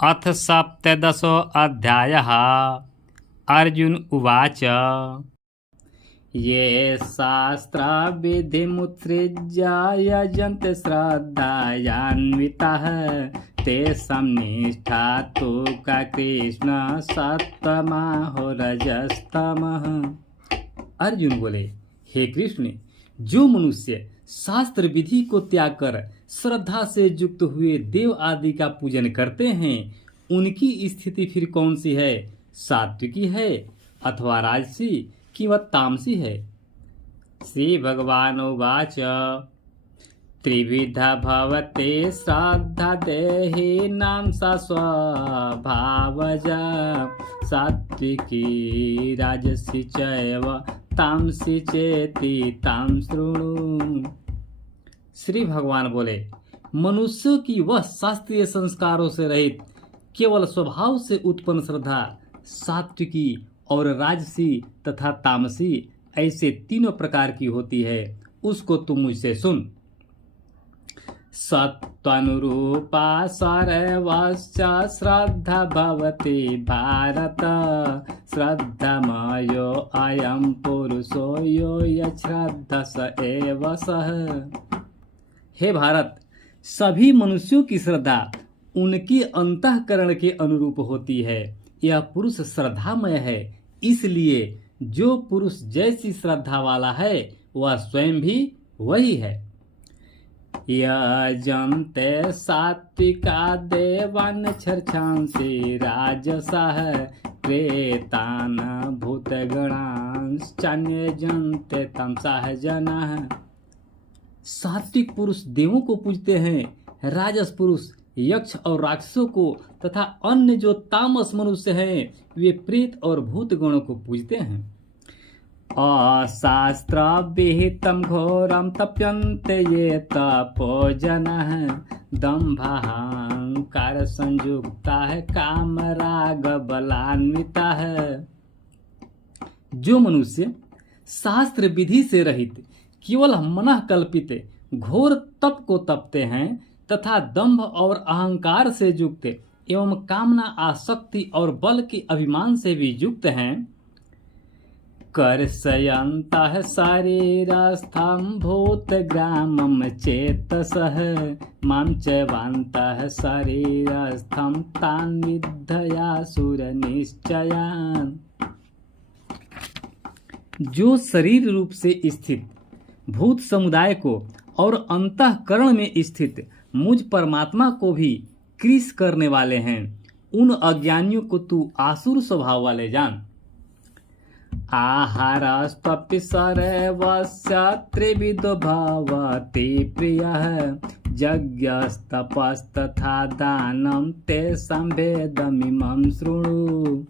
अथ सप्तदशोऽध्यायः। अर्जुन उवाच ये शास्त्रविधिमुत्सृज्य यजन्ते श्रद्धयान्विताः तेषां निष्ठा तु का कृष्ण सत्तमहो रजस्तमः। अर्जुन बोले, हे कृष्ण, जो मनुष्य शास्त्र विधि को त्याग कर श्रद्धा से युक्त हुए देव आदि का पूजन करते हैं, उनकी स्थिति फिर कौन सी है? सात्विकी है अथवा राजसी कि वह तामसी है? श्री भगवान उवाच त्रिविधा भवते श्रद्धा देहिनां सा स्वभावजा सात्विकी राजसी चैव तामसी चेति तां शृणु। श्री भगवान बोले, मनुष्यों की वह शास्त्रीय संस्कारों से रहित केवल स्वभाव से उत्पन्न श्रद्धा सात्विकी और राजसी तथा तामसी ऐसे तीनों प्रकार की होती है, उसको तुम मुझसे सुन। सत्त्वानुरूपा सर्वस्य श्रद्धा भवति भारत श्रद्धामयो अयं पुरुषो यो यच्छ्रद्धा स एव सः। हे भारत, सभी मनुष्यों की श्रद्धा उनके अंतःकरण के अनुरूप होती है। यह पुरुष श्रद्धामय है, इसलिए जो पुरुष जैसी श्रद्धा वाला है वह स्वयं भी वही है। यजन्ते सात्विका देवान् छर्छांसि राजसाः प्रेतान् भूतगणांश्चान्ये जन्ते तमसाः जनाः। सात्विक पुरुष देवों को पूजते हैं, राजस पुरुष यक्ष और राक्षसों को तथा अन्य जो तामस मनुष्य हैं वे प्रेत और भूत गणों को पूजते हैं। अशास्त्र विहितं घोरं तप्यन्ते ये तपो जनाः दम्भाहंकार संयुक्ताः कामराग बलान्विताः। जो मनुष्य शास्त्र विधि से रहित केवल मनः कल्पित घोर तप को तपते हैं तथा दंभ और अहंकार से युक्त एवं कामना आसक्ति और बल के अभिमान से भी युक्त हैं, कर्षयन्तः शरीरस्थं भूतग्रामं चेतसः मां चैवान्तः शरीरस्थं तान् विद्धयासुरनिश्चयान्। जो शरीर रूप से स्थित भूत समुदाय को और अंतःकरण में स्थित मुझ परमात्मा को भी क्रीस करने वाले हैं, उन अज्ञानियों को तू आसुर स्वभाव वाले जान। आहारस्तपि सर्वस्य त्रिविधो भवति प्रियः यज्ञस्तपस्तथा दानं तेषां भेदमिमं शृणु।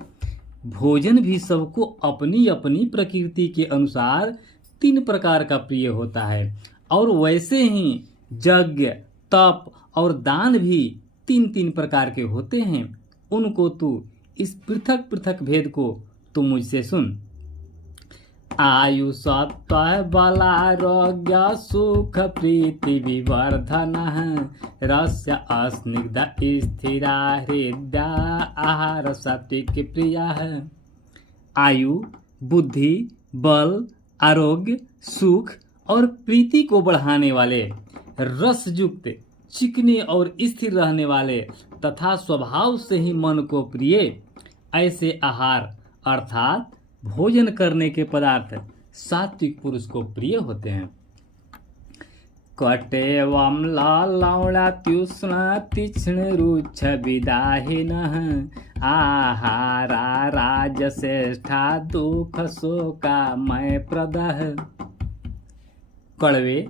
भोजन भी सबको अपनी अपनी प्रकृति के अनुसार 3 प्रकार का प्रिय होता है, और वैसे ही यज्ञ तप और दान भी 3 प्रकार के होते हैं। उनको तू इस पृथक पृथक भेद को तू मुझसे सुन। आयु सत्व बलारोग्य सुख प्रीति विवर्धनः रस्य अस्निग्ध स्थिरा हृदया आहार सात्विक प्रियः। आयु, बुद्धि, बल, आरोग्य, सुख और प्रीति को बढ़ाने वाले, रस युक्त, चिकने और स्थिर रहने वाले तथा स्वभाव से ही मन को प्रिय ऐसे आहार अर्थात भोजन करने के पदार्थ सात्विक पुरुष को प्रिय होते हैं। कटेवं लवणात्युष्ण तीक्ष्ण रुच्छ विदाहिनः आहारा राजश्रेष्ठा दुख शोकामय प्रदः। कड़वे,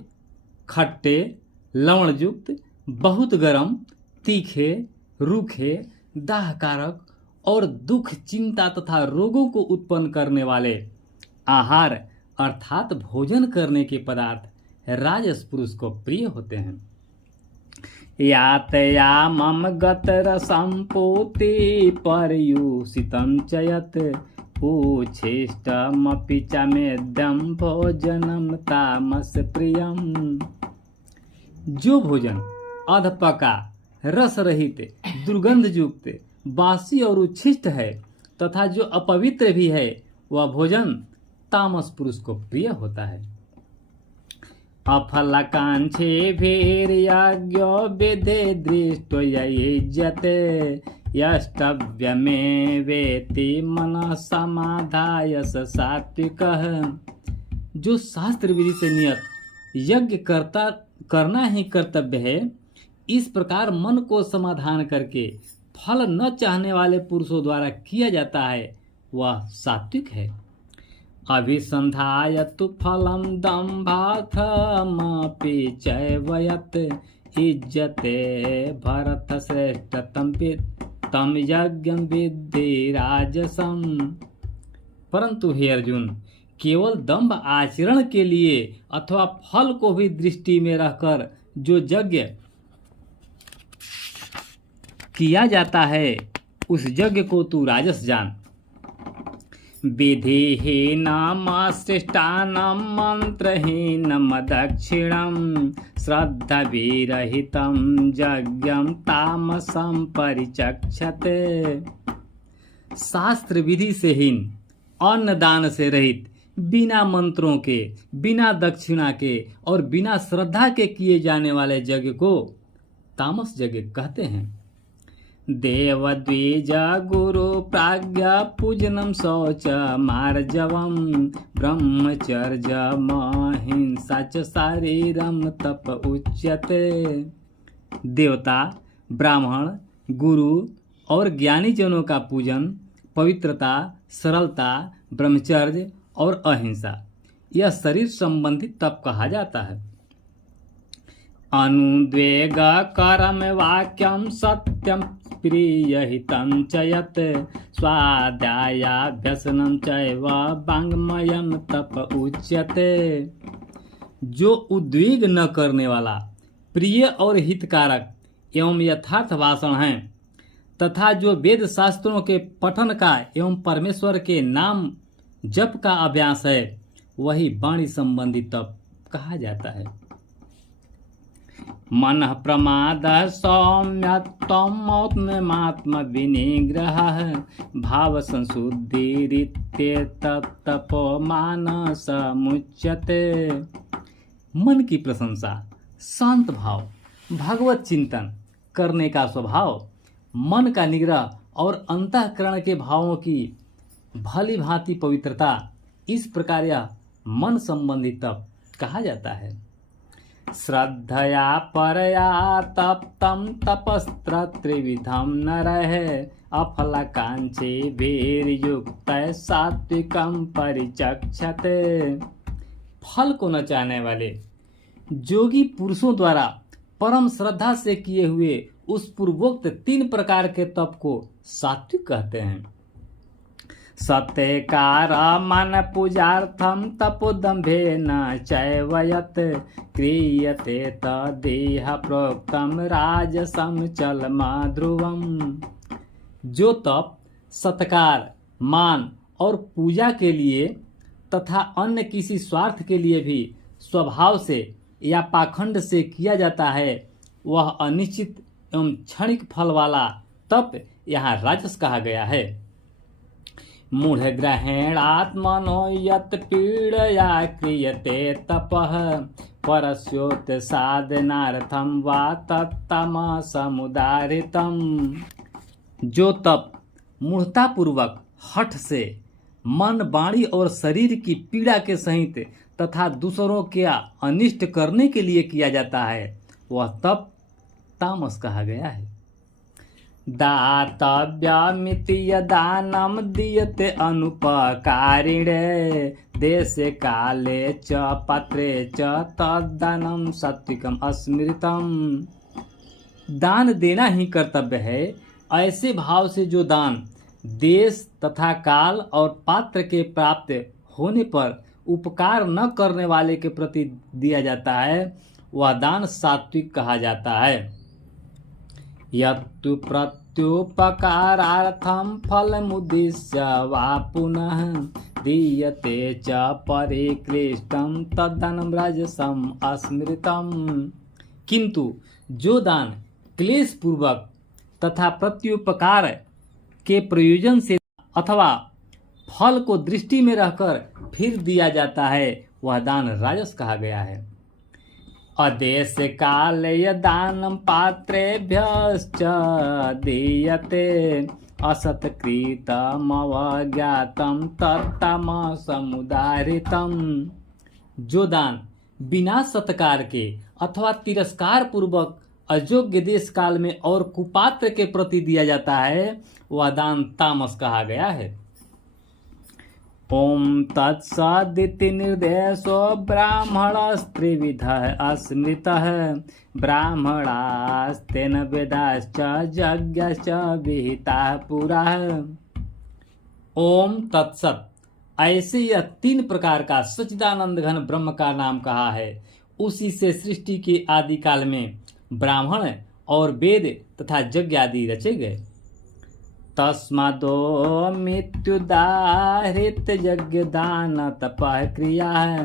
खट्टे, लवण युक्त, बहुत गर्म, तीखे, रूखे, दाहकारक और दुख, चिंता तथा रोगों को उत्पन्न करने वाले आहार अर्थात भोजन करने के पदार्थ राजस पुरुष को प्रिय होते हैं। यातयामं गतरसं पूति पर्युषितं च यत् उच्छिष्टमपि च मेद्यं भोजनं तामस प्रियम्। जो भोजन अधपका, रस रहित, दुर्गंध युक्त, बासी और उच्छिष्ट है तथा जो अपवित्र भी है, वह भोजन तामस पुरुष को प्रिय होता है। अफलकांक्षे भीर्यज्ञ विधे दृष्टो युज्यते यष्टव्यमे वेति मनः समाधाय स सात्विकः। जो शास्त्र विधि से नियत यज्ञ करना ही कर्तव्य है, इस प्रकार मन को समाधान करके फल न चाहने वाले पुरुषों द्वारा किया जाता है, वह सात्विक है। अभिसंधाय तु फलम दम्भार्थमपि चैवयत् इज्जते भरत श्रेष्ठ तम यज्ञं विद्धि राजसम। परंतु हे अर्जुन, केवल दंभ आचरण के लिए अथवा फल को भी दृष्टि में रखकर जो यज्ञ किया जाता है, उस यज्ञ को तू राजस जान। विधिहीनमसृष्टानं मंत्रहीनम दक्षिणं श्रद्धाविरहितं यज्ञं तामसं परिचक्षते। शास्त्र विधि से हीन, अन्न दान से रहित, बिना मंत्रों के, बिना दक्षिणा के और बिना श्रद्धा के किए जाने वाले यज्ञ को तामस यज्ञ कहते हैं। देवद्विज गुरु प्राज्ञा पूजनम शौच मार्जवम ब्रह्मचर्यमहिंसा च शारीरम तप उच्यते। देवता, ब्राह्मण, गुरु और ज्ञानी जनों का पूजन, पवित्रता, सरलता, ब्रह्मचर्य और अहिंसा, यह शरीर संबंधी तप कहा जाता है। अनुद्वेग करम वाक्यम सत्यम प्रियहितं च यत् स्वाध्यायाभ्यसनं चैव वाङ्मयं तप उच्यते। जो उद्वेग न करने वाला, प्रिय और हितकारक एवं यथार्थ भाषण है तथा जो वेद शास्त्रों के पठन का एवं परमेश्वर के नाम जप का अभ्यास है, वही वाणी संबंधी तप कहा जाता है। मन प्रमाद सौम्यत्वमात्म विनिग्रह भाव संशुद्धिरित्येतत्तपो मानसमुच्यते। मन की प्रशंसा, शांत भाव, भगवत चिंतन करने का स्वभाव, मन का निग्रह और अंतःकरण के भावों की भली भांति पवित्रता, इस प्रकार यह मन संबंधी तप कहा जाता है। श्रद्धया परया तप्तं तपस्त्रिविधं नरः अफलकांक्षी वीर्युक्त सात्विकं परिचक्षते। फल को न चाहने वाले जोगी पुरुषों द्वारा परम श्रद्धा से किए हुए उस पूर्वोक्त 3 प्रकार के तप को सात्विक कहते हैं। सत्यकार मन पूजार्थम तपोदम्भेन चैव यत् क्रियते तदेह प्रोक्तम राजसं चलमा ध्रुवम। जो तप सत्कार, मान और पूजा के लिए तथा अन्य किसी स्वार्थ के लिए भी स्वभाव से या पाखंड से किया जाता है, वह अनिश्चित एवं क्षणिक फल वाला तप यहाँ राजस कहा गया है। मूढ़ ग्रहेणात्मनो यत् पीडया क्रियते तपः परस्योत साधनार्थम वा तत्तमसमुदारितम। जो तप मूढ़तापूर्वक हठ से मन, वाणी और शरीर की पीड़ा के सहित तथा दूसरों के अनिष्ट करने के लिए किया जाता है, वह तप तामस कहा गया है। दातव्यमिति यदानं दीयते अनुपकारिणे देशे काले च पात्रे च तद्दानं सात्विकम् अस्मृतम्। दान देना ही कर्तव्य है। ऐसे भाव से जो दान देश तथा काल और पात्र के प्राप्त होने पर उपकार न करने वाले के प्रति दिया जाता है, वह दान सात्विक कहा जाता है। यत्तु प्रत्युपकारार्थं फलमुद्दिश्य वा पुनः दीयते च परिक्लिष्टं तद्दानं राजसम् अस्मृतम्। किंतु जो दान क्लेश पूर्वक तथा प्रत्युपकार के प्रयोजन से अथवा फल को दृष्टि में रहकर फिर दिया जाता है, वह दान राजस कहा गया है। अदेश काले दानम पात्रेभ्यश्च दीयते असत्कृतमवज्ञातं तत्तमसमुदाहृतं। जो दान बिना सत्कार के अथवा तिरस्कार पूर्वक अयोग्य देश काल में और कुपात्र के प्रति दिया जाता है, वह दान तामस कहा गया है। ओम तत्सदिति निर्देशो ब्राह्मणस्त्रिविधः अस्मृतः ब्राह्मणास्तेन वेदाश्च यज्ञश्च विहिताः पुरा। ओम तत्सत, ऐसे यह 3 प्रकार का सच्चिदानंद घन ब्रह्म का नाम कहा है। उसी से सृष्टि के आदि काल में ब्राह्मण और वेद तथा यज्ञ आदि रचे गए। तस्मादो मृत्युदाहृत यज्ञ दान तपः क्रिया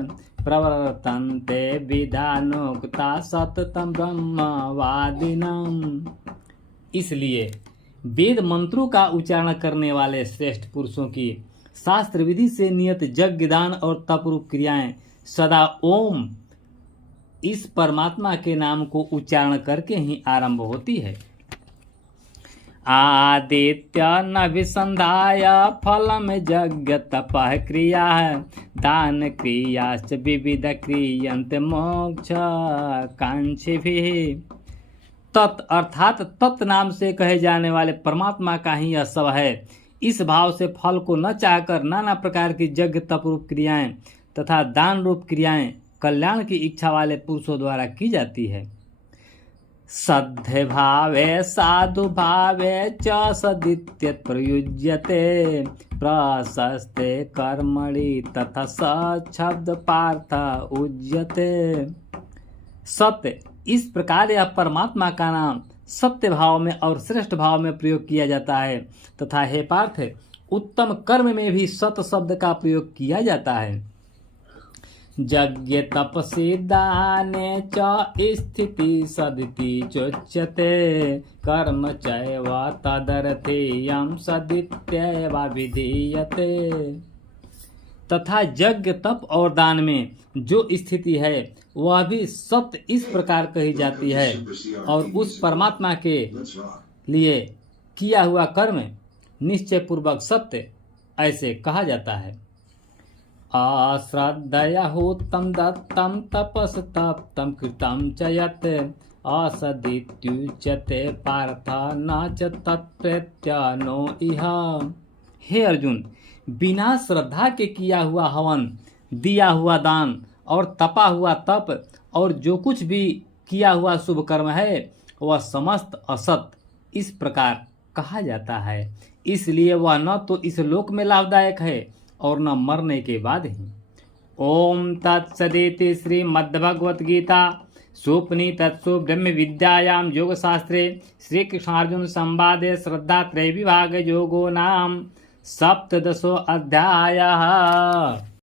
प्रवर्तन्ते विधानोक्ता सततम ब्रह्मवादिनम्। इसलिए वेद मंत्रों का उच्चारण करने वाले श्रेष्ठ पुरुषों की शास्त्र विधि से नियत यज्ञ दान और तपरूप क्रियाएं सदा ओम इस परमात्मा के नाम को उच्चारण करके ही आरंभ होती है। आदित्य न विसंधाय फलम यज्ञ तपः क्रिया दान क्रियाश्च विविध क्रियन्ते मोक्ष कांक्षिभिः। तत् अर्थात तत् नाम से कहे जाने वाले परमात्मा का ही यह सब है। इस भाव से फल को न चाहकर नाना प्रकार की यज्ञ तप रूप क्रियाएं तथा दान रूप क्रियाएं कल्याण की इच्छा वाले पुरुषों द्वारा की जाती है। सद्ध भावे साधु भावे च सदित्यत प्रयुज्यते प्रशस्ते कर्मणि तथा सच्छब्द पार्थ उज्यते। सत्य, इस प्रकार यह परमात्मा का नाम सत्य भाव में और श्रेष्ठ भाव में प्रयोग किया जाता है तथा हे पार्थ, उत्तम कर्म में भी सत शब्द का प्रयोग किया जाता है। यज्ञ तपसि दाने च स्थिति सदिति चोच्यते कर्म चैव तदर्थेयं सदित्येव विधीयते। तथा यज्ञ तप और दान में जो स्थिति है वह भी सत्य इस प्रकार कही जाती है और उस परमात्मा के लिए किया हुआ कर्म निश्चय पूर्वक सत्य ऐसे कहा जाता है। अश्रद्धया हुतं दत्तं तपस तप्तं कृतं च यत् असदित्युच्यते पार्थ न च तत्प्रत्यनो इह। हे अर्जुन, बिना श्रद्धा के किया हुआ हवन, दिया हुआ दान और तपा हुआ तप और जो कुछ भी किया हुआ शुभ कर्म है वह समस्त असत इस प्रकार कहा जाता है। इसलिए वह न तो इस लोक में लाभदायक है और न मरने के बाद ही। ओम तत्सदिति श्रीमद्भगवत गीता सुपनिषत्सु ब्रह्म विद्यायां योग शास्त्रे श्री कृष्णार्जुन संवादे श्रद्धा त्रय विभाग योगो नाम 17 अध्यायः।